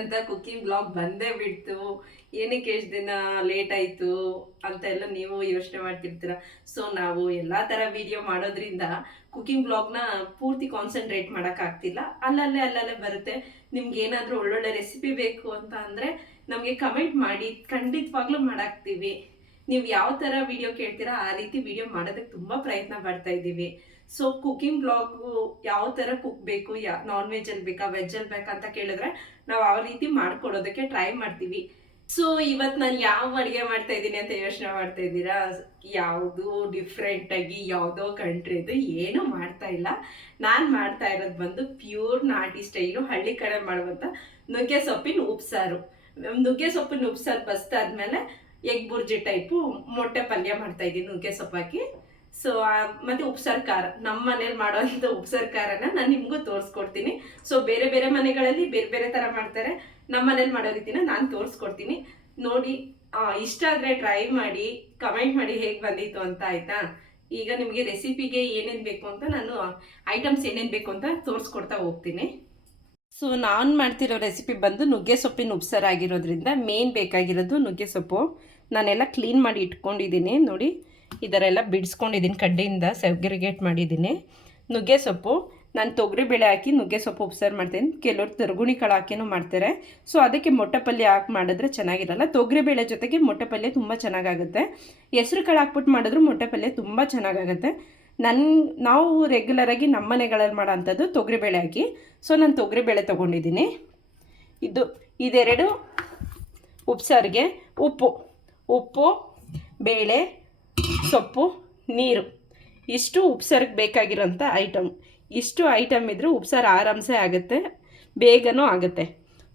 ಅಂತ cooking blog ಬಂದೇ ಬಿಡ್ತು, ಏನಕ್ಕೆ ಎಷ್ಟು ದಿನ ಲೇಟ್ ಆಯಿತು ಅಂತ ಎಲ್ಲ ನೀವು ಯೋಚನೆ ಮಾಡ್ತಿರ್ತೀರ. ಸೊ ನಾವು ಎಲ್ಲ ಥರ ವಿಡಿಯೋ ಮಾಡೋದ್ರಿಂದ ಕುಕಿಂಗ್ ಬ್ಲಾಗ್ನ ಪೂರ್ತಿ ಕಾನ್ಸಂಟ್ರೇಟ್ ಮಾಡೋಕ್ಕಾಗ್ತಿಲ್ಲ. ಅಲ್ಲಲ್ಲೇ ಬರುತ್ತೆ. ನಿಮ್ಗೆ ಏನಾದರೂ ಒಳ್ಳೊಳ್ಳೆ ರೆಸಿಪಿ ಬೇಕು ಅಂತ ಅಂದರೆ ನಮಗೆ ಕಮೆಂಟ್ ಮಾಡಿ, ಖಂಡಿತವಾಗ್ಲೂ ಮಾಡಾಕ್ತೀವಿ. ನೀವು ಯಾವ ಥರ ವಿಡಿಯೋ ಕೇಳ್ತೀರಾ ಆ ರೀತಿ ವಿಡಿಯೋ ಮಾಡೋದಕ್ಕೆ ತುಂಬ ಪ್ರಯತ್ನ ಪಡ್ತಾ ಇದ್ದೀವಿ. ಸೊ ಕುಕಿಂಗ್ ಬ್ಲಾಗು ಯಾವ ಥರ ಕುಕ್ ಬೇಕು, ನಾನ್ ವೆಜ್ಜಲ್ಲಿ ಬೇಕಾ ವೆಜ್ಜಲ್ಲಿ ಬೇಕಾ ಅಂತ ಕೇಳಿದ್ರೆ ನಾವು ಆ ರೀತಿ ಮಾಡ್ಕೊಡೋದಕ್ಕೆ ಟ್ರೈ ಮಾಡ್ತೀವಿ. ಸೊ ಇವತ್ತು ನಾನು ಯಾವ ಅಡುಗೆ ಮಾಡ್ತಾ ಇದ್ದೀನಿ ಅಂತ ಯೋಚನೆ ಮಾಡ್ತಾ ಇದ್ದೀರಾ? ಯಾವುದು ಡಿಫ್ರೆಂಟಾಗಿ ಯಾವುದೋ ಕಂಟ್ರಿದು ಏನೂ ಮಾಡ್ತಾ ಇಲ್ಲ. ನಾನು ಮಾಡ್ತಾ ಇರೋದು ಬಂದು ಪ್ಯೂರ್ ನಾಟಿ ಸ್ಟೈಲು, ಹಳ್ಳಿ ಕಡೆ ಮಾಡುವಂಥ ನುಗ್ಗೆ ಸೊಪ್ಪಿನ ಉಪ್ಸಾರು. ನುಗ್ಗೆ ಸೊಪ್ಪಿನ ಉಪ್ಸಾರು ಬಸ್ತಾದ್ಮೇಲೆ ಎಗ್ ಬುರ್ಜಿ ಟೈಪು ಮೊಟ್ಟೆ ಪಲ್ಯ ಮಾಡ್ತಾ ಇದ್ದೀನಿ ನುಗ್ಗೆ ಸೊಪ್ಪಾಕಿ. ಸೊ ಮತ್ತೆ ಉಪ್ಸಾರು ಖಾರ, ನಮ್ಮ ಮನೇಲಿ ಮಾಡೋಂಥ ಉಪ್ಸಾರು ಖಾರನ ನಾನು ನಿಮಗೂ ತೋರಿಸ್ಕೊಡ್ತೀನಿ. ಸೊ ಬೇರೆ ಬೇರೆ ಮನೆಗಳಲ್ಲಿ ಬೇರೆ ಬೇರೆ ಥರ ಮಾಡ್ತಾರೆ, ನಮ್ಮ ಮನೇಲಿ ಮಾಡೋ ರೀತಿನ ನಾನು ತೋರಿಸ್ಕೊಡ್ತೀನಿ. ನೋಡಿ, ಇಷ್ಟ ಆದರೆ ಟ್ರೈ ಮಾಡಿ, ಕಮೆಂಟ್ ಮಾಡಿ ಹೇಗೆ ಬಂದಿತ್ತು ಅಂತ, ಆಯಿತಾ? ಈಗ ನಿಮಗೆ ರೆಸಿಪಿಗೆ ಏನೇನು ಬೇಕು ಅಂತ ನಾನು ಐಟಮ್ಸ್ ಏನೇನು ಬೇಕು ಅಂತ ತೋರಿಸ್ಕೊಡ್ತಾ ಹೋಗ್ತೀನಿ. ಸೊ ನಾನು ಮಾಡ್ತಿರೋ ರೆಸಿಪಿ ಬಂದು ನುಗ್ಗೆ ಸೊಪ್ಪಿನ ಉಪ್ಸಾರು ಆಗಿರೋದ್ರಿಂದ ಮೇನ್ ಬೇಕಾಗಿರೋದು ನುಗ್ಗೆ ಸೊಪ್ಪು. ನಾನೆಲ್ಲ ಕ್ಲೀನ್ ಮಾಡಿ ಇಟ್ಕೊಂಡಿದ್ದೀನಿ. ನೋಡಿ, ಇದರೆಲ್ಲ ಬಿಡಿಸ್ಕೊಂಡಿದ್ದೀನಿ, ಕಡ್ಡೆಯಿಂದ ಸೆಗ್ರಿಗೇಟ್ ಮಾಡಿದ್ದೀನಿ. ನುಗ್ಗೆ ಸೊಪ್ಪು ನಾನು ತೊಗರಿಬೇಳೆ ಹಾಕಿ ನುಗ್ಗೆ ಸೊಪ್ಪು ಉಪ್ಸಾರು ಮಾಡ್ತೀನಿ. ಕೆಲವರು ತರಗುಣಿ ಕಾಳು ಹಾಕಿನೂ ಮಾಡ್ತಾರೆ. ಸೊ ಅದಕ್ಕೆ ಮೊಟ್ಟೆ ಪಲ್ಯ ಹಾಕಿ ಮಾಡಿದ್ರೆ ಚೆನ್ನಾಗಿರಲ್ಲ. ತೊಗರಿಬೇಳೆ ಜೊತೆಗೆ ಮೊಟ್ಟೆ ಪಲ್ಯ ತುಂಬ ಚೆನ್ನಾಗಾಗುತ್ತೆ. ಹೆಸ್ರು ಕಾಳು ಹಾಕ್ಬಿಟ್ಟು ಮಾಡಿದ್ರು ಮೊಟ್ಟೆ ಪಲ್ಯ ತುಂಬ ಚೆನ್ನಾಗಾಗುತ್ತೆ. ನಾವು ರೆಗ್ಯುಲರಾಗಿ ನಮ್ಮ ಮನೆಗಳಲ್ಲಿ ಮಾಡೋ ಅಂಥದ್ದು ತೊಗರಿಬೇಳೆ ಹಾಕಿ. ಸೊ ನಾನು ತೊಗರಿಬೇಳೆ ತೊಗೊಂಡಿದ್ದೀನಿ. ಇದೆರಡು ಉಪ್ಸಾರಿಗೆ ಉಪ್ಪು, ಬೇಳೆ, ಸೊಪ್ಪು, ನೀರು, ಇಷ್ಟು ಉಪ್ಸಾರಿಗೆ ಬೇಕಾಗಿರೋಂಥ ಐಟಮ್. ಇಷ್ಟು ಐಟಮ್ ಇದ್ದರೆ ಉಪ್ಸಾರು ಆರಾಮ್ಸೆ ಆಗುತ್ತೆ, ಬೇಗನೂ ಆಗುತ್ತೆ.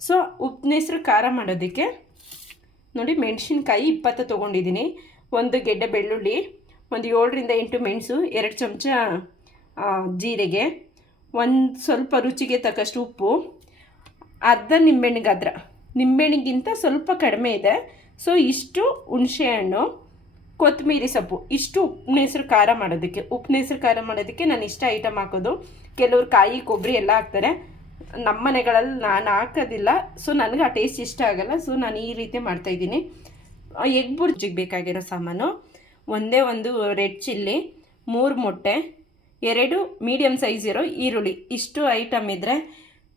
ಸೊ ಉಪ್ಪಿನೆಸ್ರು ಖಾರ ಮಾಡೋದಕ್ಕೆ ನೋಡಿ, ಮೆಣಸಿನ್ಕಾಯಿ 20 ತೊಗೊಂಡಿದ್ದೀನಿ, 1 ಗೆಡ್ಡೆ ಬೆಳ್ಳುಳ್ಳಿ, ಒಂದು 7ರಿಂದ 8 ಮೆಣಸು, 2 ಚಮಚ ಜೀರಿಗೆ, ಸ್ವಲ್ಪ ರುಚಿಗೆ ತಕ್ಕಷ್ಟು ಉಪ್ಪು, ಅರ್ಧ ನಿಂಬೆಹಣ್ಣು ಗಾತ್ರ, ನಿಂಬೆಹಣ್ಣಿಗಿಂತ ಸ್ವಲ್ಪ ಕಡಿಮೆ ಇದೆ. ಸೊ ಇಷ್ಟು ಹುಣಸೆಹಣ್ಣು, ಕೊತ್ತಂಬರಿ ಸೊಪ್ಪು, ಇಷ್ಟು ಉಪ್ಪಿನೆಸ್ರು ಖಾರ ಮಾಡೋದಕ್ಕೆ ನಾನು ಇಷ್ಟ ಐಟಮ್ ಹಾಕೋದು. ಕೆಲವ್ರು ಕಾಯಿ ಕೊಬ್ಬರಿ ಎಲ್ಲ ಹಾಕ್ತಾರೆ, ನಮ್ಮ ಮನೆಗಳಲ್ಲಿ ನಾನು ಹಾಕೋದಿಲ್ಲ. ಸೊ ನನಗೆ ಆ ಟೇಸ್ಟ್ ಇಷ್ಟ ಆಗೋಲ್ಲ. ಸೊ ನಾನು ಈ ರೀತಿ ಮಾಡ್ತಾಯಿದ್ದೀನಿ. ಎಗ್ ಬುರ್ಜಿಗೆ ಬೇಕಾಗಿರೋ ಸಾಮಾನು: ಒಂದೇ ಒಂದು ರೆಡ್ ಚಿಲ್ಲಿ, 3 ಮೊಟ್ಟೆ, 2 ಮೀಡಿಯಮ್ ಸೈಜ್ ಇರೋ ಈರುಳ್ಳಿ. ಇಷ್ಟು ಐಟಮ್ ಇದ್ದರೆ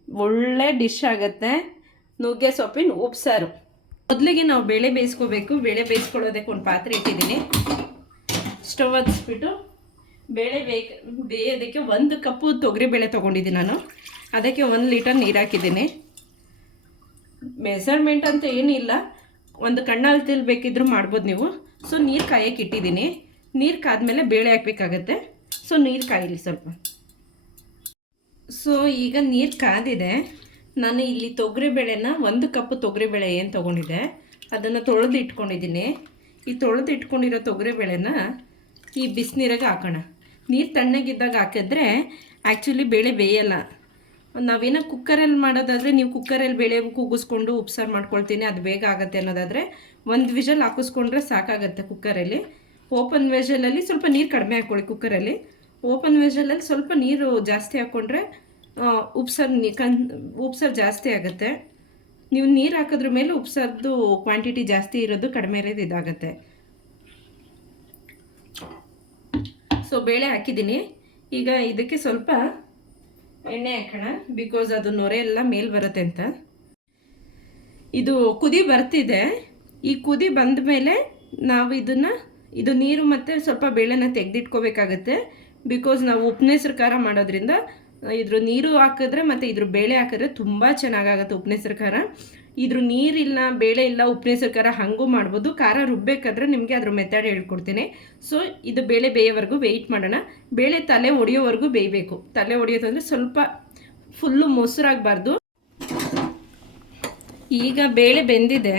ಒಳ್ಳೆ ಡಿಶ್ ಆಗುತ್ತೆ ನುಗ್ಗೆ ಸೊಪ್ಪಿನ ಉಪ್ಸಾರು. ಮೊದಲಿಗೆ ನಾವು ಬೇಳೆ ಬೇಯಿಸ್ಕೋಬೇಕು. ಬೇಳೆ ಬೇಯಿಸ್ಕೊಳ್ಳೋದಕ್ಕೆ ಒಂದು ಪಾತ್ರೆ ಇಟ್ಟಿದ್ದೀನಿ. ಸ್ಟವ್ ಹಚ್ಬಿಟ್ಟು ಬೇಳೆ ಬೇಯೋದಕ್ಕೆ 1 ಕಪ್ಪು ತೊಗರಿಬೇಳೆ ತೊಗೊಂಡಿದ್ದೀನಿ ನಾನು. ಅದಕ್ಕೆ 1 ಲೀಟರ್ ನೀರು ಹಾಕಿದ್ದೀನಿ. ಮೆಸರ್ಮೆಂಟ್ ಅಂತ ಏನಿಲ್ಲ, ಒಂದು ಕಣ್ಣಲ್ಲಿ ಬೇಕಿದ್ರೂ ಮಾಡ್ಬೋದು ನೀವು. ಸೊ ನೀರು ಕಾಯಕ್ಕೆ ಇಟ್ಟಿದ್ದೀನಿ. ನೀರು ಕಾದ್ಮೇಲೆ ಬೇಳೆ ಹಾಕಬೇಕಾಗತ್ತೆ. ಸೊ ನೀರು ಕಾಯಿಲಿ ಸ್ವಲ್ಪ. ಸೊ ಈಗ ನೀರು ಕಾದಿದೆ. ನಾನು ಇಲ್ಲಿ ತೊಗರಿಬೇಳೆನ 1 ಕಪ್ಪು ತೊಗರಿಬೇಳೆ ಏನು ತೊಗೊಂಡಿದ್ದೆ ಅದನ್ನು ತೊಳೆದು ಇಟ್ಕೊಂಡಿದ್ದೀನಿ. ಈ ತೊಳೆದು ಇಟ್ಕೊಂಡಿರೋ ತೊಗರಿಬೇಳೆನ ಈ ಬಿಸಿನೀರಾಗ ಹಾಕೋಣ. ನೀರು ತಣ್ಣಗಿದ್ದಾಗ ಹಾಕಿದ್ರೆ ಆ್ಯಕ್ಚುಲಿ ಬೇಳೆ ಬೇಯಲ್ಲ. ನಾವೇನೋ ಕುಕ್ಕರಲ್ಲಿ ಮಾಡೋದಾದರೆ, ನೀವು ಕುಕ್ಕರಲ್ಲಿ ಬೇಳೆ ಕೂಗಿಸ್ಕೊಂಡು ಉಪ್ಸಾರು ಮಾಡ್ಕೊಳ್ತೀನಿ, ಅದು ಬೇಗ ಆಗುತ್ತೆ ಅನ್ನೋದಾದರೆ 1 ವಿಷಲ್ ಹಾಕಿಸ್ಕೊಂಡ್ರೆ ಸಾಕಾಗುತ್ತೆ. ಕುಕ್ಕರಲ್ಲಿ ಓಪನ್ ವಿಷಲಲ್ಲಿ ಸ್ವಲ್ಪ ನೀರು ಕಡಿಮೆ ಹಾಕ್ಕೊಳ್ಳಿ. ಕುಕ್ಕರಲ್ಲಿ ಓಪನ್ ವಿಷಲಲ್ಲಿ ಸ್ವಲ್ಪ ನೀರು ಜಾಸ್ತಿ ಹಾಕ್ಕೊಂಡ್ರೆ ಉಪ್ಸಾರು ಜಾಸ್ತಿ ಆಗುತ್ತೆ. ನೀವು ನೀರು ಹಾಕಿದ್ರ ಮೇಲೆ ಉಪ್ಸಾರದ್ದು ಕ್ವಾಂಟಿಟಿ ಜಾಸ್ತಿ ಇರೋದು, ಕಡಿಮೆ ಇರೋದು ಇದಾಗುತ್ತೆ. ಸೊ ಬೇಳೆ ಹಾಕಿದ್ದೀನಿ. ಈಗ ಇದಕ್ಕೆ ಸ್ವಲ್ಪ ಎಣ್ಣೆ ಹಾಕೋಣ, ಬಿಕಾಸ್ ಅದು ನೊರೆ ಎಲ್ಲ ಮೇಲೆ ಬರುತ್ತೆ ಅಂತ. ಇದು ಕುದಿ ಬರ್ತಿದೆ. ಈ ಕುದಿ ಬಂದ ಮೇಲೆ ನಾವು ಇದು ನೀರು ಮತ್ತು ಸ್ವಲ್ಪ ಬೇಳೆನ ತೆಗೆದಿಟ್ಕೋಬೇಕಾಗತ್ತೆ. ಬಿಕಾಸ್ ನಾವು ಉಪ್ಪಿನೆಸ್ರು ಖಾರ ಮಾಡೋದ್ರಿಂದ ಇದ್ರ ನೀರು ಹಾಕಿದ್ರೆ ಮತ್ತು ಇದ್ರ ಬೇಳೆ ಹಾಕಿದ್ರೆ ತುಂಬ ಚೆನ್ನಾಗಾಗುತ್ತೆ ಉಪ್ಪಿನೆಸ್ರು ಖಾರ. ಇದ್ರ ನೀರಿಲ್ಲ, ಬೇಳೆ ಇಲ್ಲ, ಉಪ್ಪಿನೆಸ್ರು ಖಾರ ಹಾಗೂ ಮಾಡ್ಬೋದು. ಖಾರ ರುಬ್ಬೇಕಾದ್ರೆ ನಿಮಗೆ ಅದ್ರ ಮೆಥಡ್ ಹೇಳ್ಕೊಡ್ತೀನಿ. ಸೊ ಇದು ಬೇಳೆ ಬೇಯೋವರೆಗೂ ವೆಯ್ಟ್ ಮಾಡೋಣ. ಬೇಳೆ ತಲೆ ಒಡೆಯೋವರೆಗೂ ಬೇಯಬೇಕು. ತಲೆ ಒಡೆಯೋದಂದರೆ ಸ್ವಲ್ಪ ಫುಲ್ಲು ಮೊಸರಾಗಬಾರ್ದು. ಈಗ ಬೇಳೆ ಬೆಂದಿದೆ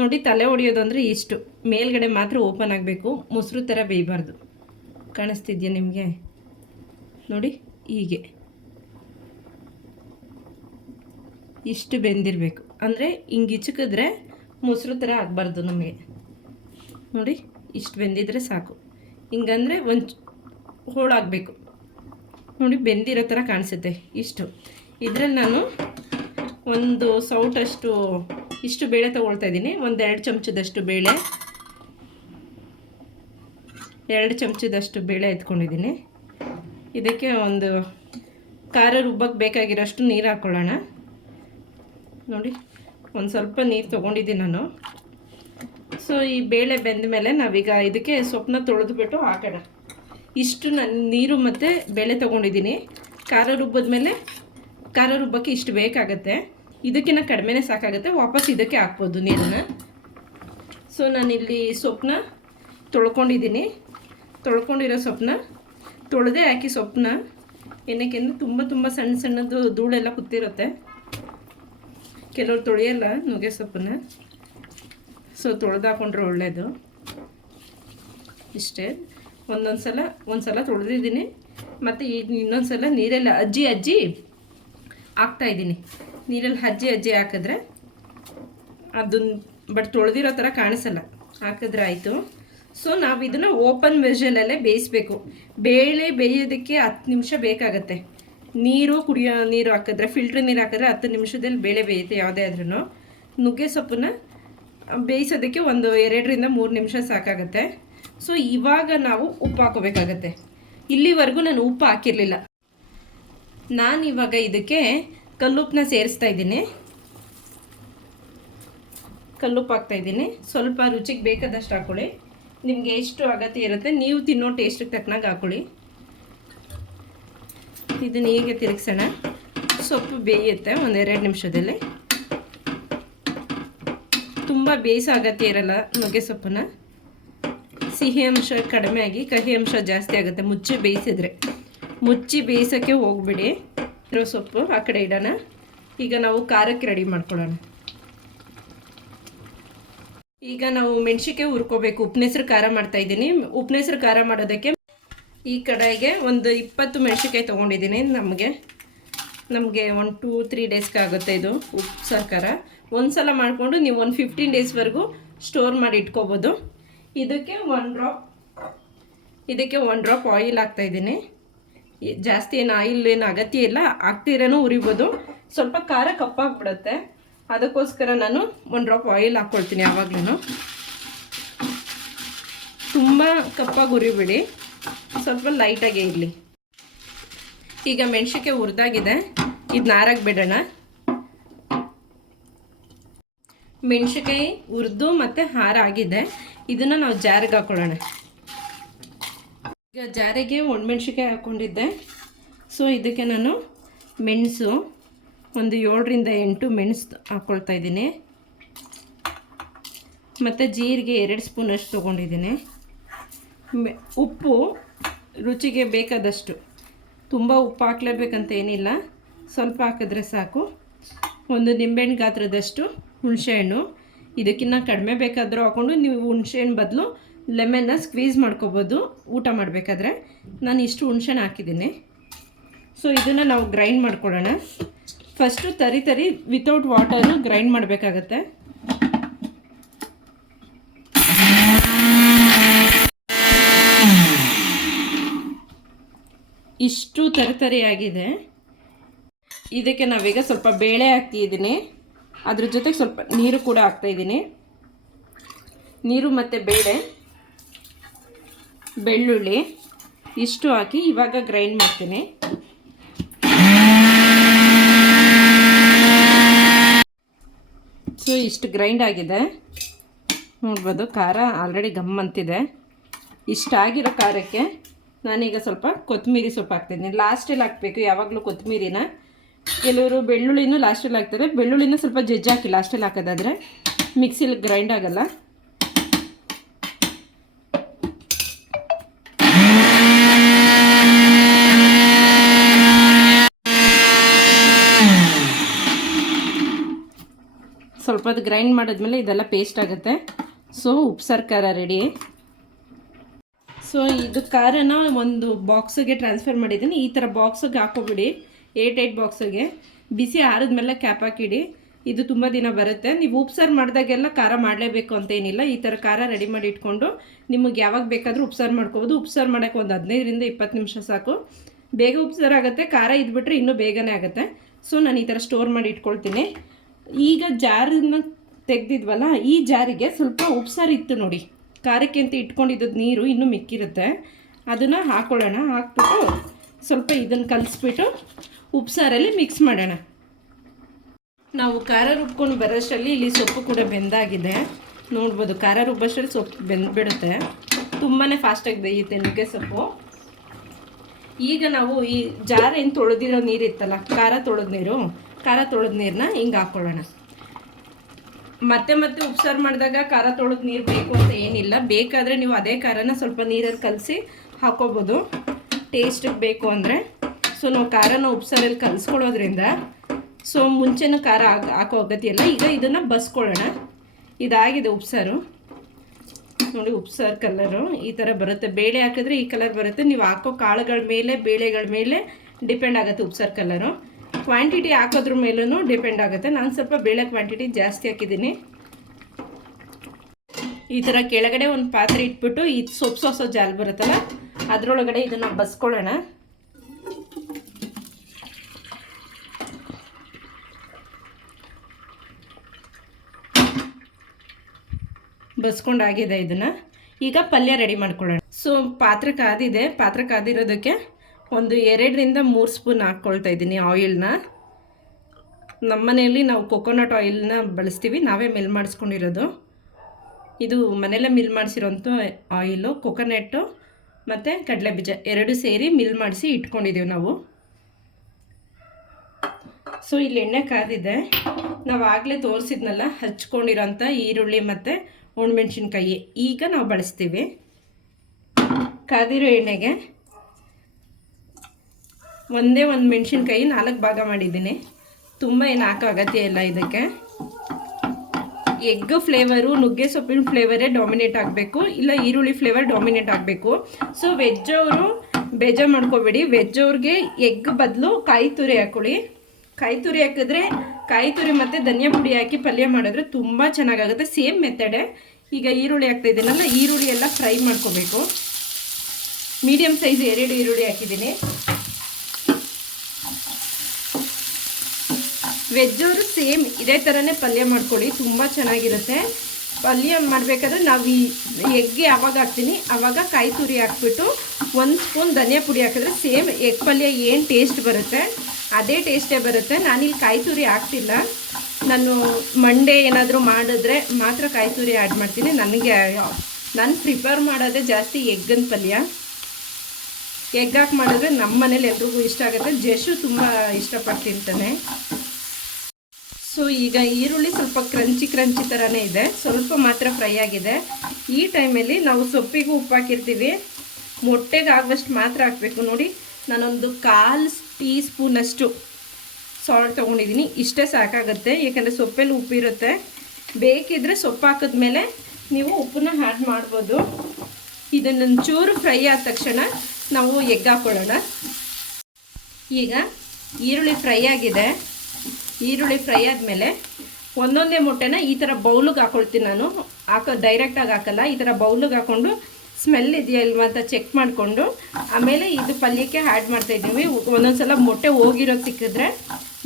ನೋಡಿ. ತಲೆ ಒಡೆಯೋದು ಅಂದರೆ ಇಷ್ಟು ಮೇಲ್ಗಡೆ ಮಾತ್ರ ಓಪನ್ ಆಗಬೇಕು, ಮೊಸರು ಥರ ಬೇಯಬಾರ್ದು. ಕಾಣಿಸ್ತಿದ್ಯಾ ನಿಮಗೆ? ನೋಡಿ, ಹೀಗೆ ಇಷ್ಟು ಬೆಂದಿರಬೇಕು. ಅಂದರೆ ಹಿಂಗೆ ಇಚ್ಚಿಕಿದ್ರೆ ಮೊಸರು ಥರ ಆಗಬಾರ್ದು ನಮಗೆ. ನೋಡಿ, ಇಷ್ಟು ಬೆಂದಿದ್ರೆ ಸಾಕು. ಹಿಂಗಂದರೆ ಒಂದು ಹೋಳಾಗಬೇಕು ನೋಡಿ, ಬೆಂದಿರೋ ಥರ ಕಾಣಿಸುತ್ತೆ. ಇಷ್ಟು ಇದರಲ್ಲಿ ನಾನು ಒಂದು ಸೌಟಷ್ಟು ಇಷ್ಟು ಬೇಳೆ ತೊಗೊಳ್ತಾ ಇದ್ದೀನಿ. ಒಂದು 2 ಚಮಚದಷ್ಟು ಬೇಳೆ, 2 ಚಮಚದಷ್ಟು ಬೇಳೆ ಎತ್ಕೊಂಡಿದ್ದೀನಿ. ಇದಕ್ಕೆ ಒಂದು ಖಾರ ರುಬ್ಬಕ್ಕೆ ಬೇಕಾಗಿರೋಷ್ಟು ನೀರು ಹಾಕ್ಕೊಳ್ಳೋಣ. ನೋಡಿ, ಒಂದು ಸ್ವಲ್ಪ ನೀರು ತೊಗೊಂಡಿದ್ದೀನಿ ನಾನು. ಸೊ ಈ ಬೇಳೆ ಬೆಂದ ಮೇಲೆ ನಾವೀಗ ಇದಕ್ಕೆ ಸೊಪ್ಪನ್ನ ತೊಳೆದುಬಿಟ್ಟು ಹಾಕೋಣ. ಇಷ್ಟು ನಾನು ನೀರು ಮತ್ತು ಬೇಳೆ ತೊಗೊಂಡಿದ್ದೀನಿ. ಖಾರ ರುಬ್ಬಿದ್ಮೇಲೆ ಖಾರ ರುಬ್ಬಕ್ಕೆ ಇಷ್ಟು ಬೇಕಾಗತ್ತೆ. ಇದಕ್ಕಿಂತ ಕಡಿಮೆನೇ ಸಾಕಾಗುತ್ತೆ. ವಾಪಸ್ ಇದಕ್ಕೆ ಹಾಕ್ಬೋದು ನೀರನ್ನು. ಸೊ ನಾನಿಲ್ಲಿ ಸೊಪ್ಪನ್ನ ತೊಳ್ಕೊಂಡಿದ್ದೀನಿ. ತೊಳ್ಕೊಂಡಿರೋ ಸೊಪ್ಪನ್ನ ತೊಳೆದೇ ಹಾಕಿ ಸೊಪ್ಪನ್ನ ಏನಕ್ಕೆ ಅಂದರೆ ತುಂಬ ಸಣ್ಣ ಸಣ್ಣದು ಧೂಳೆಲ್ಲ ಕೂತಿರುತ್ತೆ. ಕೆಲವ್ರು ತೊಳೆಯಲ್ಲ ನುಗ್ಗೆ ಸೊಪ್ಪನ್ನು. ಸೊ ತೊಳೆದು ಹಾಕೊಂಡ್ರೆ ಒಳ್ಳೆಯದು. ಇಷ್ಟೇ. ಒಂದು ಸಲ ತೊಳೆದಿದ್ದೀನಿ. ಮತ್ತು ಈಗ ಇನ್ನೊಂದು ಸಲ ನೀರೆಲ್ಲ ಅಜ್ಜಿ ಹಾಕ್ತಾಯಿದ್ದೀನಿ. ನೀರಲ್ಲಿ ಅಜ್ಜಿ ಹಾಕಿದ್ರೆ ಅದನ್ನು ಬಟ್ ತೊಳೆದಿರೋ ಥರ ಕಾಣಿಸಲ್ಲ, ಹಾಕಿದ್ರೆ ಆಯಿತು. ಸೊ ನಾವು ಇದನ್ನು ಓಪನ್ ವೆಜಲ್ಲೇ ಬೇಯಿಸಬೇಕು. ಬೇಳೆ ಬೇಯೋದಕ್ಕೆ 10 ನಿಮಿಷ ಬೇಕಾಗತ್ತೆ. ಕುಡಿಯೋ ನೀರು ಹಾಕಿದ್ರೆ, ಫಿಲ್ಟ್ರ್ ನೀರು ಹಾಕಿದ್ರೆ 10 ನಿಮಿಷದಲ್ಲಿ ಬೇಳೆ ಬೇಯುತ್ತೆ ಯಾವುದೇ ಆದ್ರೂ. ನುಗ್ಗೆ ಸೊಪ್ಪನ್ನ ಬೇಯಿಸೋದಕ್ಕೆ ಒಂದು 2 ರಿಂದ 3 ನಿಮಿಷ ಸಾಕಾಗುತ್ತೆ. ಸೊ ಇವಾಗ ನಾವು ಉಪ್ಪು ಹಾಕೋಬೇಕಾಗತ್ತೆ. ಇಲ್ಲಿವರೆಗೂ ನಾನು ಉಪ್ಪು ಹಾಕಿರಲಿಲ್ಲ. ನಾನು ಇವಾಗ ಇದಕ್ಕೆ ಕಲ್ಲುಪ್ಪನ್ನ ಸೇರಿಸ್ತಾ ಇದ್ದೀನಿ. ಕಲ್ಲುಪ್ಪು ಹಾಕ್ತಾಯಿದ್ದೀನಿ. ಸ್ವಲ್ಪ ರುಚಿಗೆ ಬೇಕಾದಷ್ಟು ಹಾಕ್ಕೊಳ್ಳಿ. ನಿಮಗೆ ಎಷ್ಟು ಅಗತ್ಯ ಇರುತ್ತೆ ನೀವು ತಿನ್ನೋ ಟೇಸ್ಟಿಗೆ ತಕ್ಕನಾಗ ಹಾಕ್ಕೊಳ್ಳಿ. ಇದನ್ನು ಹೀಗೆ ತಿರುಗಿಸೋಣ. ಸೊಪ್ಪು ಬೇಯುತ್ತೆ ಒಂದು 2 ನಿಮಿಷದಲ್ಲಿ. ತುಂಬ ಬೇಯಿಸೋ ಅಗತ್ಯ ಇರಲ್ಲ ನುಗ್ಗೆ ಸೊಪ್ಪನ್ನ. ಸಿಹಿ ಅಂಶ ಕಡಿಮೆ ಆಗಿ ಕಹಿ ಅಂಶ ಜಾಸ್ತಿ ಆಗುತ್ತೆ ಮುಚ್ಚಿ ಬೇಯಿಸೋಕ್ಕೆ ಹೋಗ್ಬಿಡಿ. ಇರೋ ಸೊಪ್ಪು ಆ ಕಡೆ ಇಡೋಣ. ಈಗ ನಾವು ಖಾರಕ್ಕೆ ರೆಡಿ ಮಾಡ್ಕೊಳ್ಳೋಣ. ಈಗ ನಾವು ಮೆಣಸಿನ್ಕಾಯಿ ಹುರ್ಕೋಬೇಕು. ಉಪ್ಪಿನೆಸ್ರು ಖಾರ ಮಾಡ್ತಾಯಿದ್ದೀನಿ. ಉಪ್ಪಿನೆಸ್ರು ಖಾರ ಮಾಡೋದಕ್ಕೆ ಈ ಕಡೆಗೆ ಒಂದು 20 ಮೆಣಸಿನ್ಕಾಯಿ ತೊಗೊಂಡಿದ್ದೀನಿ. ನಮಗೆ 1 2 3 ಡೇಸ್ಗೆ ಆಗುತ್ತೆ ಇದು ಉಪ್ಸಾರು ಖಾರ. ಒಂದು ಸಲ ಮಾಡಿಕೊಂಡು ನೀವು ಒಂದು 15 ಡೇಸ್ವರೆಗೂ ಸ್ಟೋರ್ ಮಾಡಿ ಇಟ್ಕೋಬೋದು. ಇದಕ್ಕೆ 1 ಡ್ರಾಪ್ ಆಯಿಲ್ ಹಾಕ್ತಾಯಿದ್ದೀನಿ. ಜಾಸ್ತಿ ಆಯಿಲ್ ಏನು ಅಗತ್ಯ ಇಲ್ಲ. ಹಾಕ್ತಿರೇನೂ ಉರಿಬೋದು. ಸ್ವಲ್ಪ ಖಾರ ಕಪ್ಪಾಗ್ಬಿಡುತ್ತೆ. ಅದಕ್ಕೋಸ್ಕರ ನಾನು 1 ಡ್ರಾಪ್ ಆಯಿಲ್ ಹಾಕ್ಕೊಳ್ತೀನಿ ಯಾವಾಗಲೂ. ತುಂಬ ಕಪ್ಪಾಗಿ ಉರಿಬೇಡಿ, ಸ್ವಲ್ಪ ಲೈಟಾಗೇ ಇರಲಿ. ಈಗ ಮೆಣಸಿನ್ಕಾಯಿ ಹುರಿದಾಗಿದೆ. ಇದು ನಾರಾಗಿ ಬಿಡೋಣ. ಮೆಣಸಿನ್ಕಾಯಿ ಹುರಿದು ಮತ್ತು ಆಗಿದೆ. ಇದನ್ನು ನಾವು ಜಾರಿಗೆ ಹಾಕ್ಕೊಳ್ಳೋಣ. ಈಗ ಜಾರಿಗೆ ಒಣಮೆಣ್ಸಿನ್ಕಾಯಿ ಹಾಕ್ಕೊಂಡಿದ್ದೆ. ಸೊ ಇದಕ್ಕೆ ನಾನು ಮೆಣಸು ಒಂದು 7 ರಿಂದ 8 ಮೆಣಸು ಹಾಕ್ಕೊಳ್ತಾ ಇದ್ದೀನಿ. ಮತ್ತು ಜೀರಿಗೆ 2 ಸ್ಪೂನಷ್ಟು ತೊಗೊಂಡಿದ್ದೀನಿ. ಉಪ್ಪು ರುಚಿಗೆ ಬೇಕಾದಷ್ಟು. ತುಂಬ ಉಪ್ಪು ಹಾಕ್ಲೇಬೇಕಂತ ಏನಿಲ್ಲ, ಸ್ವಲ್ಪ ಹಾಕಿದ್ರೆ ಸಾಕು. ಒಂದು ನಿಂಬೆಹಣ್ಣು ಗಾತ್ರದಷ್ಟು ಹುಣಸೆಹಣ್ಣು. ಇದಕ್ಕಿಂತ ಕಡಿಮೆ ಬೇಕಾದರೂ ಹಾಕ್ಕೊಂಡು ನೀವು ಹುಣಸೆಹಣ್ಣು ಬದಲು ಲೆಮನ್ನ ಸ್ಕ್ವೀಸ್ ಮಾಡ್ಕೋಬೋದು ಊಟ ಮಾಡಬೇಕಾದ್ರೆ. ನಾನು ಇಷ್ಟು ಹುಣಸೆಹಣ್ಣು ಹಾಕಿದ್ದೀನಿ. ಸೊ ಇದನ್ನು ನಾವು ಗ್ರೈಂಡ್ ಮಾಡ್ಕೊಳ್ಳೋಣ. ಫಸ್ಟು ತರಿ ವಿತೌಟ್ ವಾಟರು ಗ್ರೈಂಡ್ ಮಾಡಬೇಕಾಗತ್ತೆ. ಇಷ್ಟು ತರಿಯಾಗಿದೆ. ಇದಕ್ಕೆ ನಾವೀಗ ಸ್ವಲ್ಪ ಬೇಳೆ ಹಾಕ್ತಿದ್ದೀನಿ. ಅದ್ರ ಜೊತೆಗೆ ಸ್ವಲ್ಪ ನೀರು ಕೂಡ ಹಾಕ್ತಾಯಿದ್ದೀನಿ. ನೀರು ಮತ್ತು ಬೇಳೆ, ಬೆಳ್ಳುಳ್ಳಿ ಇಷ್ಟು ಹಾಕಿ ಇವಾಗ ಗ್ರೈಂಡ್ ಮಾಡ್ತೀನಿ. ಸೊ ಇಷ್ಟು ಗ್ರೈಂಡ್ ಆಗಿದೆ ನೋಡ್ಬೋದು. ಖಾರ ಆಲ್ರೆಡಿ ಗಮ್ ಅಂತಿದೆ. ಇಷ್ಟಾಗಿರೋ ಖಾರಕ್ಕೆ ನಾನೀಗ ಸ್ವಲ್ಪ ಕೊತ್ತಂಬರಿ ಸೊಪ್ಪು ಹಾಕ್ತಿದ್ದೀನಿ. ಲಾಸ್ಟಲ್ಲಿ ಹಾಕಬೇಕು ಯಾವಾಗಲೂ ಕೊತ್ತಂಬರಿನ. ಕೆಲವರು ಬೆಳ್ಳುಳ್ಳಿನೂ ಲಾಸ್ಟಲ್ಲಿ ಹಾಕ್ತಾರೆ. ಬೆಳ್ಳುಳ್ಳಿನ ಸ್ವಲ್ಪ ಜಜ್ಜಿ ಹಾಕಿ ಲಾಸ್ಟಲ್ಲಿ ಹಾಕೋದಾದರೆ ಮಿಕ್ಸಿಲಿ ಗ್ರೈಂಡ್ ಆಗಲ್ಲ. ಸ್ವಲ್ಪ ಅದು ಗ್ರೈಂಡ್ ಮಾಡಿದ್ಮೇಲೆ ಇದೆಲ್ಲ ಪೇಸ್ಟ್ ಆಗುತ್ತೆ. ಸೊ ಉಪ್ಸಾರು ಖಾರ ರೆಡಿ. ಸೊ ಇದು ಖಾರನ ಒಂದು ಬಾಕ್ಸಿಗೆ ಟ್ರಾನ್ಸ್ಫರ್ ಮಾಡಿದ್ದೀನಿ. ಈ ಥರ ಬಾಕ್ಸಿಗೆ ಹಾಕೋಬಿಡಿ, 8 ಬಾಕ್ಸಿಗೆ. ಬಿಸಿ ಆರಿದ್ಮೇಲೆ ಕ್ಯಾಪ್ ಹಾಕಿಡಿ. ಇದು ತುಂಬ ದಿನ ಬರುತ್ತೆ. ನೀವು ಉಪ್ಸಾರು ಮಾಡಿದಾಗೆಲ್ಲ ಖಾರ ಮಾಡಲೇಬೇಕು ಅಂತ ಏನಿಲ್ಲ. ಈ ಥರ ಖಾರ ರೆಡಿ ಮಾಡಿ ಇಟ್ಕೊಂಡು ನಿಮಗೆ ಯಾವಾಗ ಬೇಕಾದರೂ ಉಪ್ಸಾರು ಮಾಡ್ಕೋಬೋದು. ಉಪ್ಸಾರು ಮಾಡೋಕ್ಕೆ ಒಂದು 15 ರಿಂದ 20 ನಿಮಿಷ ಸಾಕು. ಬೇಗ ಉಪ್ಸಾರು ಆಗುತ್ತೆ. ಖಾರ ಇದ್ಬಿಟ್ರೆ ಇನ್ನೂ ಬೇಗನೆ ಆಗುತ್ತೆ. ಸೊ ನಾನು ಈ ಥರ ಸ್ಟೋರ್ ಮಾಡಿ ಇಟ್ಕೊಳ್ತೀನಿ. ಈಗ ಜಾರನ್ನ ತೆಗೆದಿದ್ವಲ್ಲ, ಈ ಜಾರಿಗೆ ಸ್ವಲ್ಪ ಉಪ್ಸಾರು ಇತ್ತು ನೋಡಿ, ಖಾರಕ್ಕೆ ಅಂತ ಇಟ್ಕೊಂಡಿದ್ದು ನೀರು ಇನ್ನೂ ಮಿಕ್ಕಿರುತ್ತೆ, ಅದನ್ನು ಹಾಕ್ಕೊಳ್ಳೋಣ. ಹಾಕ್ಬಿಟ್ಟು ಸ್ವಲ್ಪ ಇದನ್ನು ಕಲಿಸ್ಬಿಟ್ಟು ಉಪ್ಸಾರಲ್ಲಿ ಮಿಕ್ಸ್ ಮಾಡೋಣ. ನಾವು ಖಾರ ರುಬ್ಕೊಂಡು ಬರೋಷ್ಟರಲ್ಲಿ ಇಲ್ಲಿ ಸೊಪ್ಪು ಕೂಡ ಬೆಂದಾಗಿದೆ ನೋಡ್ಬೋದು. ಖಾರ ರುಬ್ಬಷ್ಟರಲ್ಲಿ ಸೊಪ್ಪು ಬೆಂದ್ಬಿಡುತ್ತೆ, ತುಂಬಾ ಫಾಸ್ಟಾಗಿ ಬೇಯುತ್ತೆ ನುಗ್ಗೆ ಸೊಪ್ಪು. ಈಗ ನಾವು ಈ ಜಾರ ಏನು ತೊಳೆದಿರೋ ನೀರಿತ್ತಲ್ಲ, ಖಾರ ತೊಳೆದ ನೀರನ್ನ ಹಿಂಗೆ ಹಾಕ್ಕೊಳ್ಳೋಣ. ಮತ್ತೆ ಉಪ್ಸಾರು ಮಾಡಿದಾಗ ಖಾರ ತೊಳೆದ ನೀರು ಬೇಕು ಅಂತ ಏನಿಲ್ಲ, ಬೇಕಾದರೆ ನೀವು ಅದೇ ಖಾರನ ಸ್ವಲ್ಪ ನೀರಲ್ಲಿ ಕಲಸಿ ಹಾಕೋಬೋದು ಟೇಸ್ಟಿಗೆ ಬೇಕು ಅಂದರೆ. ಸೊ ನಾವು ಖಾರನ ಉಪ್ಸಾರಲ್ಲಿ ಕಲಿಸ್ಕೊಳ್ಳೋದ್ರಿಂದ ಸೊ ಮುಂಚೆನೂ ಖಾರ ಹಾಕೋ ಅಗತ್ಯ ಇಲ್ಲ. ಈಗ ಇದನ್ನು ಬಸ್ಕೊಳ್ಳೋಣ. ಇದಾಗಿದೆ ಉಪ್ಸಾರು ನೋಡಿ, ಉಪ್ಸಾರು ಕಲರು ಈ ಥರ ಬರುತ್ತೆ. ಬೇಳೆ ಹಾಕಿದ್ರೆ ಈ ಕಲರ್ ಬರುತ್ತೆ. ನೀವು ಹಾಕೋ ಕಾಳುಗಳ ಮೇಲೆ, ಬೇಳೆಗಳ ಮೇಲೆ ಡಿಪೆಂಡ್ ಆಗುತ್ತೆ ಉಪ್ಸಾರು ಕಲರು. ಕ್ವಾಂಟಿಟಿ ಹಾಕೋದ್ರ ಮೇಲೂ ಡಿಪೆಂಡ್ ಆಗುತ್ತೆ. ನಾನು ಸ್ವಲ್ಪ ಬೇಳೆ ಕ್ವಾಂಟಿಟಿ ಜಾಸ್ತಿ ಹಾಕಿದ್ದೀನಿ. ಈ ಥರ ಕೆಳಗಡೆ ಒಂದು ಪಾತ್ರೆ ಇಟ್ಬಿಟ್ಟು ಈ ಸೊಪ್ಪು ಜಾಲ್ ಬರುತ್ತಲ್ಲ, ಅದರೊಳಗಡೆ ಇದನ್ನು ಬಸ್ಕೊಳ್ಳೋಣ. ಬಸ್ಕೊಂಡಾಗಿದೆ. ಇದನ್ನು ಈಗ ಪಲ್ಯ ರೆಡಿ ಮಾಡ್ಕೊಳ್ಳೋಣ. ಸೊ ಪಾತ್ರೆ ಕಾದಿರೋದಕ್ಕೆ ಒಂದು 2ರಿಂದ 3 ಸ್ಪೂನ್ ಹಾಕ್ಕೊಳ್ತಾ ಇದ್ದೀನಿ ಆಯಿಲ್ನ. ನಮ್ಮ ಮನೆಯಲ್ಲಿ ನಾವು ಕೊಕೊನಟ್ ಆಯಿಲ್ನ ಬಳಸ್ತೀವಿ, ನಾವೇ ಮಿಲ್ ಮಾಡಿಸ್ಕೊಂಡಿರೋದು. ಇದು ಮನೆಯಲ್ಲೇ ಮಿಲ್ ಮಾಡಿಸಿರೋಂಥ ಆಯಿಲು, ಕೊಕೊನಟ್ಟು ಮತ್ತು ಕಡಲೆಬೀಜ 2 ಸೇರಿ ಮಿಲ್ ಮಾಡಿಸಿ ಇಟ್ಕೊಂಡಿದ್ದೀವಿ ನಾವು. ಸೊ ಇಲ್ಲಿ ಎಣ್ಣೆ ಕಾದಿದೆ. ನಾವು ಆಗಲೇ ತೋರಿಸಿದ್ನಲ್ಲ ಹಚ್ಕೊಂಡಿರೋಂಥ ಈರುಳ್ಳಿ ಮತ್ತು ಒಣಮೆಣ್ಸಿನ್ಕಾಯಿ ಈಗ ನಾವು ಬಳಸ್ತೀವಿ. ಕಾದಿರೋ ಎಣ್ಣೆಗೆ ಒಂದೇ ಒಂದು ಮೆಣಸಿನ್ಕಾಯಿ 4 ಭಾಗ ಮಾಡಿದ್ದೀನಿ. ತುಂಬ ಏನು ಹಾಕೋ ಅಗತ್ಯ ಇಲ್ಲ ಇದಕ್ಕೆ. ಎಗ್ ಫ್ಲೇವರು, ನುಗ್ಗೆ ಸೊಪ್ಪಿನ ಫ್ಲೇವರೇ ಡಾಮಿನೇಟ್ ಆಗಬೇಕು, ಇಲ್ಲ ಈರುಳ್ಳಿ ಫ್ಲೇವರ್ ಡಾಮಿನೇಟ್ ಆಗಬೇಕು. ಸೊ ವೆಜ್ಜವರು ಬೇಜಾರು ಮಾಡ್ಕೋಬೇಡಿ. ವೆಜ್ಜವ್ರಿಗೆ ಎಗ್ ಬದಲು ಕಾಯಿ ತುರಿ ಹಾಕ್ಕೊಳ್ಳಿ. ಕಾಯಿ ತುರಿ ಹಾಕಿದ್ರೆ, ಕಾಯಿ ತುರಿ ಮತ್ತು ಧನಿಯಾ ಪುಡಿ ಹಾಕಿ ಪಲ್ಯ ಮಾಡಿದ್ರೆ ತುಂಬ ಚೆನ್ನಾಗಾಗುತ್ತೆ. ಸೇಮ್ ಮೆಥಡೆ. ಈಗ ಈರುಳ್ಳಿ ಹಾಕ್ತಾ ಇದ್ದೀನಲ್ಲ, ಈರುಳ್ಳಿ ಎಲ್ಲ ಫ್ರೈ ಮಾಡ್ಕೋಬೇಕು. ಮೀಡಿಯಮ್ ಸೈಜ್ 2 ಈರುಳ್ಳಿ ಹಾಕಿದ್ದೀನಿ. ವೆಜ್ಜವರು ಸೇಮ್ ಇದೇ ಥರನೇ ಪಲ್ಯ ಮಾಡ್ಕೊಳ್ಳಿ, ತುಂಬ ಚೆನ್ನಾಗಿರುತ್ತೆ. ಪಲ್ಯ ಮಾಡಬೇಕಾದ್ರೆ ನಾವು ಈ ಎಗ್ಗೆ ಯಾವಾಗ ಹಾಕ್ತೀನಿ ಆವಾಗ ಕಾಯಿ ತುರಿ ಹಾಕ್ಬಿಟ್ಟು 1 ಸ್ಪೂನ್ ಧನಿಯಾ ಪುಡಿ ಹಾಕಿದ್ರೆ ಸೇಮ್ ಎಗ್ ಪಲ್ಯ ಏನು ಟೇಸ್ಟ್ ಬರುತ್ತೆ ಅದೇ ಟೇಸ್ಟೇ ಬರುತ್ತೆ. ನಾನಿಲ್ಲಿ ಕಾಯಿ ತುರಿ ಹಾಕ್ತಿಲ್ಲ, ನಾನು ಮಂಡೇ ಏನಾದರೂ ಮಾಡಿದ್ರೆ ಮಾತ್ರ ಕಾಯಿ ತುರಿ ಆ್ಯಡ್ ಮಾಡ್ತೀನಿ. ನಾನು ಪ್ರಿಪೇರ್ ಮಾಡೋದೇ ಜಾಸ್ತಿ ಎಗ್ಗನ ಪಲ್ಯ. ಎಗ್ ಹಾಕಿ ಮಾಡಿದ್ರೆ ನಮ್ಮ ಮನೇಲಿ ಎಲ್ರಿಗೂ ಇಷ್ಟ ಆಗುತ್ತೆ. ಜೇಶು ತುಂಬ ಇಷ್ಟಪಟ್ಟು ತಿಂತಾನೆ. ಸೊ ಈಗ ಈರುಳ್ಳಿ ಸ್ವಲ್ಪ ಕ್ರಂಚಿ ಥರನೇ ಇದೆ, ಸ್ವಲ್ಪ ಮಾತ್ರ ಫ್ರೈ ಆಗಿದೆ. ಈ ಟೈಮಲ್ಲಿ ನಾವು ಸೊಪ್ಪಿಗೂ ಉಪ್ಪು ಹಾಕಿರ್ತೀವಿ, ಮೊಟ್ಟೆಗೆ ಆಗುವಷ್ಟು ಮಾತ್ರ ಹಾಕಬೇಕು. ನೋಡಿ, ನಾನೊಂದು 1/4 ಟೀ ಸ್ಪೂನಷ್ಟು ಸಾಲ್ಟ್ ತೊಗೊಂಡಿದ್ದೀನಿ. ಇಷ್ಟೇ ಸಾಕಾಗುತ್ತೆ, ಏಕೆಂದರೆ ಸೊಪ್ಪಲ್ಲಿ ಉಪ್ಪಿರುತ್ತೆ. ಬೇಕಿದ್ದರೆ ಸೊಪ್ಪು ಹಾಕಿದ್ಮೇಲೆ ನೀವು ಉಪ್ಪನ್ನ ಆ್ಯಡ್ ಮಾಡ್ಬೋದು. ಇದನ್ನೊಂಚೂರು ಫ್ರೈ ಆದ ತಕ್ಷಣ ನಾವು ಎಗ್ ಹಾಕ್ಕೊಳ್ಳೋಣ. ಈಗ ಈರುಳ್ಳಿ ಫ್ರೈ ಆಗಿದೆ. ಈರುಳ್ಳಿ ಫ್ರೈ ಆದಮೇಲೆ ಒಂದೊಂದೇ ಮೊಟ್ಟೆನ ಈ ಥರ ಬೌಲಿಗೆ ಹಾಕ್ಕೊಳ್ತೀನಿ. ನಾನು ಡೈರೆಕ್ಟಾಗಿ ಹಾಕಲ್ಲ, ಈ ಥರ ಬೌಲಿಗೆ ಹಾಕ್ಕೊಂಡು ಸ್ಮೆಲ್ ಇದೆಯಾ ಇಲ್ವಾ ಅಂತ ಚೆಕ್ ಮಾಡಿಕೊಂಡು ಆಮೇಲೆ ಇದು ಪಲ್ಯಕ್ಕೆ ಆ್ಯಡ್ ಮಾಡ್ತಾಯಿದ್ದೀವಿ. ಒಂದೊಂದು ಸಲ ಮೊಟ್ಟೆ ಹೋಗಿರೋದು ಸಿಕ್ಕಿದ್ರೆ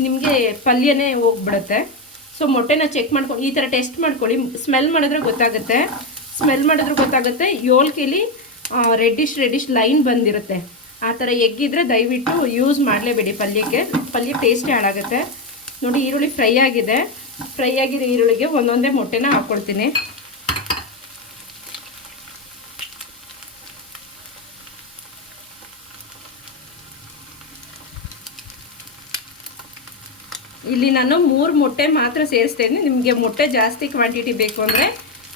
ನಿಮಗೆ ಪಲ್ಯನೇ ಹೋಗ್ಬಿಡುತ್ತೆ. ಸೊ ಮೊಟ್ಟೆನ ಚೆಕ್ ಮಾಡ್ಕೊಂಡು ಈ ಥರ ಟೆಸ್ಟ್ ಮಾಡ್ಕೊಳ್ಳಿ. ಸ್ಮೆಲ್ ಮಾಡಿದ್ರೆ ಗೊತ್ತಾಗುತ್ತೆ. 7 ಕೆಲಿ ರೆಡ್ಡಿಶ್ ಲೈನ್ ಬಂದಿರುತ್ತೆ. ಆ ಥರ ಎಗ್ಗಿದ್ರೆ ದಯವಿಟ್ಟು ಯೂಸ್ ಮಾಡಲೇಬೇಡಿ ಪಲ್ಯಕ್ಕೆ, ಪಲ್ಯ ಟೇಸ್ಟೇ ಹಾಳಾಗುತ್ತೆ. ನೋಡಿ, ಈರುಳ್ಳಿ ಫ್ರೈ ಆಗಿರೋ ಈರುಳ್ಳಿಗೆ ಒಂದೊಂದೇ ಮೊಟ್ಟೆನ ಹಾಕ್ಕೊಳ್ತೀನಿ. ಇಲ್ಲಿ ನಾನು 3 ಮೊಟ್ಟೆ ಮಾತ್ರ ಸೇರಿಸ್ತಾ ಇದ್ದೀನಿ. ನಿಮಗೆ ಮೊಟ್ಟೆ ಜಾಸ್ತಿ ಕ್ವಾಂಟಿಟಿ ಬೇಕು ಅಂದರೆ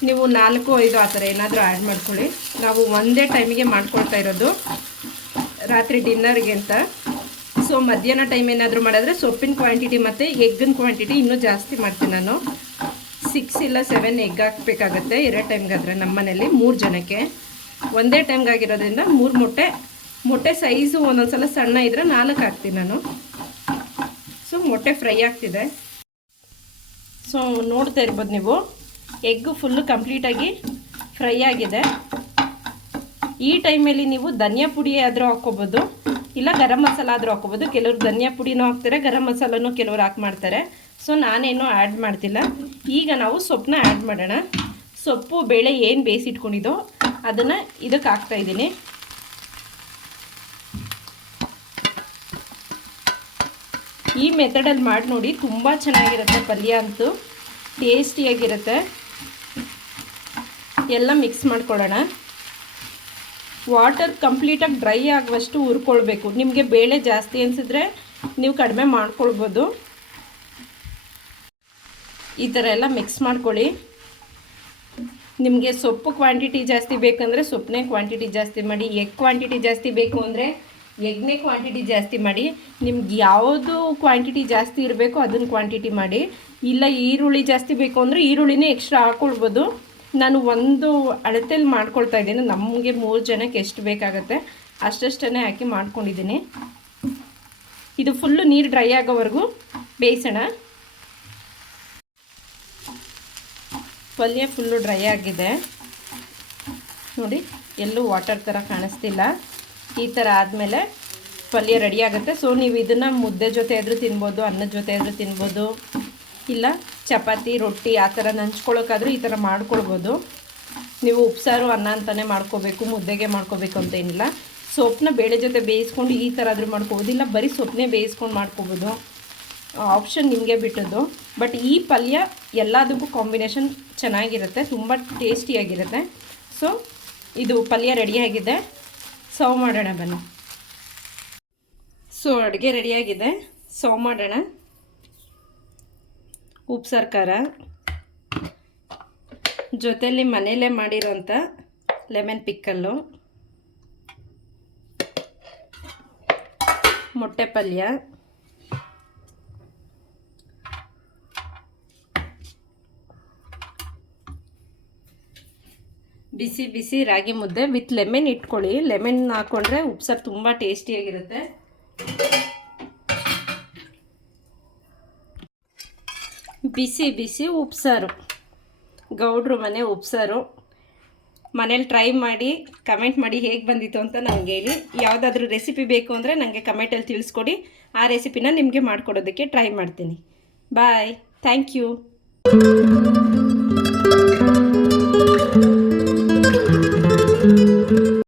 ನೀವು 4-5 ಆ ಥರ ಏನಾದರೂ ಆ್ಯಡ್ ಮಾಡ್ಕೊಳ್ಳಿ. ನಾವು ಒಂದೇ ಟೈಮಿಗೆ ಮಾಡ್ಕೊಳ್ತಾ ಇರೋದು ರಾತ್ರಿ ಡಿನ್ನರ್ಗೆ ಅಂತ. ಸೊ ಮಧ್ಯಾಹ್ನ ಟೈಮ್ ಏನಾದರೂ ಮಾಡಿದ್ರೆ ಸೊಪ್ಪಿನ ಕ್ವಾಂಟಿಟಿ ಮತ್ತು ಎಗ್ಗಿನ ಕ್ವಾಂಟಿಟಿ ಇನ್ನೂ ಜಾಸ್ತಿ ಮಾಡ್ತೀನಿ ನಾನು. 6 ಇಲ್ಲ 7 ಎಗ್ ಹಾಕಬೇಕಾಗತ್ತೆ 2 ಟೈಮ್ಗಾದರೆ. ನಮ್ಮ ಮನೇಲಿ 3 ಜನಕ್ಕೆ ಒಂದೇ ಟೈಮ್ಗಾಗಿರೋದ್ರಿಂದ 3 ಮೊಟ್ಟೆ ಸೈಜು ಒಂದೊಂದು ಸಲ ಸಣ್ಣ ಇದ್ದರೆ 4 ಹಾಕ್ತೀನಿ ನಾನು. ಸೊ ಮೊಟ್ಟೆ ಫ್ರೈ ಆಗ್ತಿದೆ. ಸೊ ನೋಡ್ತಾ ಇರ್ಬೋದು ನೀವು, ಎಗ್ಗು ಫುಲ್ಲು ಕಂಪ್ಲೀಟಾಗಿ ಫ್ರೈ ಆಗಿದೆ. ಈ ಟೈಮಲ್ಲಿ ನೀವು ಧನಿಯಾ ಪುಡಿ ಆದರೂ ಹಾಕ್ಕೋಬೋದು, ಇಲ್ಲ ಗರಂ ಮಸಾಲ ಆದರೂ ಹಾಕೋಬೋದು. ಕೆಲವರು ಧನಿಯಾ ಪುಡಿನೂ ಹಾಕ್ತಾರೆ, ಗರಂ ಮಸಾಲನೂ ಕೆಲವರು ಹಾಕಿ ಮಾಡ್ತಾರೆ. ಸೊ ನಾನೇನು ಆ್ಯಡ್ ಮಾಡ್ತಿಲ್ಲ. ಈಗ ನಾವು ಸೊಪ್ಪನ್ನ ಆ್ಯಡ್ ಮಾಡೋಣ. ಸೊಪ್ಪು ಬೇಳೆ ಏನು ಬೇಯಿಸಿಟ್ಕೊಂಡಿದ್ದೋ ಅದನ್ನು ಇದಕ್ಕೆ ಹಾಕ್ತಾಯಿದ್ದೀನಿ. ಈ ಮೆಥಡಲ್ಲಿ ಮಾಡಿ ನೋಡಿ, ತುಂಬ ಚೆನ್ನಾಗಿರುತ್ತೆ ಪಲ್ಯ ಅಂತೂ, ಟೇಸ್ಟಿಯಾಗಿರುತ್ತೆ. ಎಲ್ಲ ಮಿಕ್ಸ್ ಮಾಡ್ಕೊಳ್ಳೋಣ. ವಾಟರ್ ಕಂಪ್ಲೀಟಾಗಿ ಡ್ರೈ ಆಗುವಷ್ಟು ಹುರ್ಕೊಳ್ಬೇಕು. ನಿಮಗೆ ಬೇಳೆ ಜಾಸ್ತಿ ಅನಿಸಿದ್ರೆ ನೀವು ಕಡಿಮೆ ಮಾಡ್ಕೊಳ್ಬೋದು. ಈ ಥರ ಎಲ್ಲ ಮಿಕ್ಸ್ ಮಾಡ್ಕೊಳ್ಳಿ. ನಿಮಗೆ ಸೊಪ್ಪು ಕ್ವಾಂಟಿಟಿ ಜಾಸ್ತಿ ಬೇಕಂದರೆ ಸೊಪ್ಪನ್ನೇ ಕ್ವಾಂಟಿಟಿ ಜಾಸ್ತಿ ಮಾಡಿ, ಎಗ್ ಕ್ವಾಂಟಿಟಿ ಜಾಸ್ತಿ ಬೇಕು ಅಂದರೆ ಎಗ್ನೇ ಕ್ವಾಂಟಿಟಿ ಜಾಸ್ತಿ ಮಾಡಿ. ನಿಮ್ಗೆ ಯಾವುದು ಕ್ವಾಂಟಿಟಿ ಜಾಸ್ತಿ ಇರಬೇಕು ಅದನ್ನು ಕ್ವಾಂಟಿಟಿ ಮಾಡಿ. ಇಲ್ಲ ಈರುಳ್ಳಿ ಜಾಸ್ತಿ ಬೇಕು ಅಂದರೆ ಈರುಳ್ಳಿನೇ ಎಕ್ಸ್ಟ್ರಾ ಹಾಕ್ಕೊಳ್ಬೋದು. ನಾನು ಒಂದು ಅಳತೆಯಲ್ಲಿ ಮಾಡ್ಕೊಳ್ತಾ ಇದ್ದೀನಿ. ನಮಗೆ 3 ಜನಕ್ಕೆ ಎಷ್ಟು ಬೇಕಾಗುತ್ತೆ ಅಷ್ಟಷ್ಟೇ ಹಾಕಿ ಮಾಡ್ಕೊಂಡಿದ್ದೀನಿ. ಇದು ಫುಲ್ಲು ನೀರು ಡ್ರೈ ಆಗೋವರೆಗೂ ಬೇಯಿಸೋಣ. ಪಲ್ಯ ಫುಲ್ಲು ಡ್ರೈ ಆಗಿದೆ ನೋಡಿ, ಎಲ್ಲೂ ವಾಟರ್ ಥರ ಕಾಣಿಸ್ತಿಲ್ಲ. ಈ ಥರ ಆದಮೇಲೆ ಪಲ್ಯ ರೆಡಿ ಆಗುತ್ತೆ. ಸೊ ನೀವು ಇದನ್ನು ಮುದ್ದೆ ಜೊತೆ ಆದರೂ ತಿನ್ಬೋದು, ಅನ್ನದ ಜೊತೆ ಆದರೂ ತಿನ್ಬೋದು, ಇಲ್ಲ ಚಪಾತಿ ರೊಟ್ಟಿ ಆ ಥರ ನಂಚ್ಕೊಳ್ಳೋಕ್ಕಾದರೂ ಈ ಥರ ಮಾಡ್ಕೊಳ್ಬೋದು. ನೀವು ಉಪ್ಸಾರು ಅನ್ನ ಅಂತಲೇ ಮಾಡ್ಕೋಬೇಕು, ಮುದ್ದೆಗೆ ಮಾಡ್ಕೋಬೇಕು ಅಂತ ಏನಿಲ್ಲ. ಸೊಪ್ಪನ್ನ ಬೇಳೆ ಜೊತೆ ಬೇಯಿಸ್ಕೊಂಡು ಈ ಥರ ಆದರೂ ಮಾಡ್ಕೋಬೋದು, ಇಲ್ಲ ಬರೀ ಸೊಪ್ಪನ್ನೇ ಬೇಯಿಸ್ಕೊಂಡು ಮಾಡ್ಕೋಬೋದು. ಆಪ್ಷನ್ ನಿಮಗೆ ಬಿಟ್ಟದ್ದು. ಬಟ್ ಈ ಪಲ್ಯ ಎಲ್ಲದಕ್ಕೂ ಕಾಂಬಿನೇಷನ್ ಚೆನ್ನಾಗಿರುತ್ತೆ, ತುಂಬ ಟೇಸ್ಟಿಯಾಗಿರುತ್ತೆ. ಸೊ ಇದು ಪಲ್ಯ ರೆಡಿಯಾಗಿದೆ, ಸರ್ವ್ ಮಾಡೋಣ ಬನ್ನಿ. ಸೊ ಅಡುಗೆ ರೆಡಿಯಾಗಿದೆ, ಸರ್ವ್ ಮಾಡೋಣ. ಉಪ್ಸಾರು ಖಾರ ಜೊತೆಯಲ್ಲಿ ಮನೆಯಲ್ಲೇ ಮಾಡಿರೋಂಥ ಲೆಮನ್ ಪಿಕ್ಕಲ್ಲು, ಮೊಟ್ಟೆ ಪಲ್ಯ, ಬಿಸಿ ಬಿಸಿ ರಾಗಿ ಮುದ್ದೆ ವಿತ್ ಲೆಮನ್ ಇಟ್ಕೊಳ್ಳಿ. ಲೆಮನ್ ಹಾಕ್ಕೊಂಡ್ರೆ ಉಪ್ಸಾರು ತುಂಬ ಟೇಸ್ಟಿಯಾಗಿರುತ್ತೆ. ಬಿಸಿ ಬಿಸಿ ಉಪ್ಸಾರು, ಗೌಡ್ರು ಮನೆ ಉಪ್ಸಾರು. ಮನೇಲಿ ಟ್ರೈ ಮಾಡಿ ಕಮೆಂಟ್ ಮಾಡಿ ಹೇಗೆ ಬಂದಿತ್ತು ಅಂತ ನನಗೆ ಹೇಳಿ. ಯಾವುದಾದ್ರೂ ರೆಸಿಪಿ ಬೇಕು ಅಂದರೆ ನನಗೆ ಕಮೆಂಟಲ್ಲಿ ತಿಳಿಸ್ಕೊಡಿ. ಆ ರೆಸಿಪಿನ ನಿಮಗೆ ಮಾಡಿಕೊಡೋದಕ್ಕೆ ಟ್ರೈ ಮಾಡ್ತೀನಿ. ಬಾಯ್, ಥ್ಯಾಂಕ್ ಯು.